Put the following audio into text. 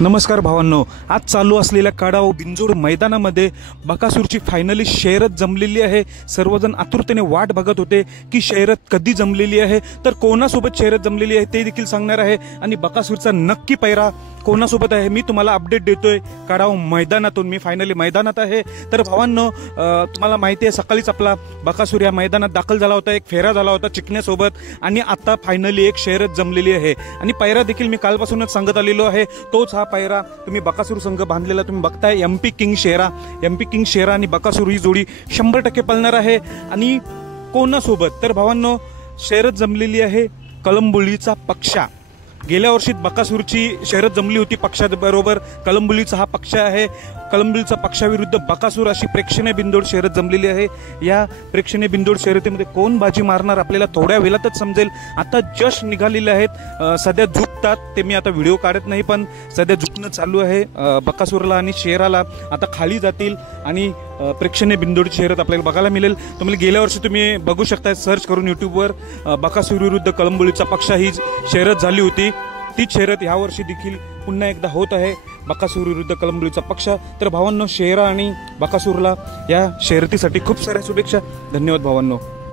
नमस्कार भावांनो, आज चालू असलेल्या कडाव बिंजोड मैदानामध्ये बकासूरची फायनली शर्यत जमलेली आहे। सर्वजण आतुरतेने वाट बघत होते की शर्यत कधी जमलेली आहे, तर कोणासोबत शर्यत जमलेली आहे ते देखील सांगणार आहे आणि बकासूरचा नक्की पैरा कोणासोबत आहे मी तुम्हाला अपडेट देतोय कडाव मैदानातून। मी फायनली मैदानात आहे। तर भावांनो, तुम्हाला माहिती आहे सकाळीच आपला बकासूर या मैदानात दाखल झाला होता, एक फेरा झाला होता चिकण्यासोबत आणि आता फायनली एक शर्यत जमलेली आहे आणि पैरा देखील मी कालपासूनच सांगत आलेलो आहे। तोच हा पैरा तुम्ही बकासूर संघ बांधलेला तुम्ही बघताय, एमपी किंग शेरा आणि बकासूर ही जोडी 100% पळणार आहे। आणि कोणासोबत तर भावांनो, शर्यत जमलेली आहे कळंबुलीचा पक्षा। गेल्या वर्षी बकासूरची शर्यत जमली होती पक्षाबरोबर, कळंबुलीचा हा पक्ष आहे। कळंबुलीचा पक्षाविरुद्ध बकासूर अशी प्रेक्षणीय बिंदोड शर्यत जमलेली आहे। या प्रेक्षणीय बिंदोड शर्यतीमध्ये कोण बाजी मारणार आपल्याला थोड्या वेळातच समजेल। आता जस्ट निघालेले आहेत, सध्या झुकतात ते, मी आता व्हिडिओ काढत नाही पण सध्या झुकणं चालू आहे। बकासूरला आणि शेराला आता खाली जातील आणि प्रेक्षणीय बिंदोडची शर्यत आपल्याला बघायला मिळेल। तुम्हाला गेल्या वर्षी तुम्ही बघू शकता सर्च करून यूट्यूबवर, बकासूर विरुद्ध कळंबुलीचा पक्षा ही शर्यत झाली होती। तीच शर्यत ह्या वर्षी देखील पुन्हा एकदा होत आहे, बकासूर विरुद्ध कळंबुलीचा पक्षा। तर भावांनो, शेरा आणि बकासूरला या शर्यतीसाठी खूप साऱ्या शुभेच्छा। धन्यवाद भावांनो।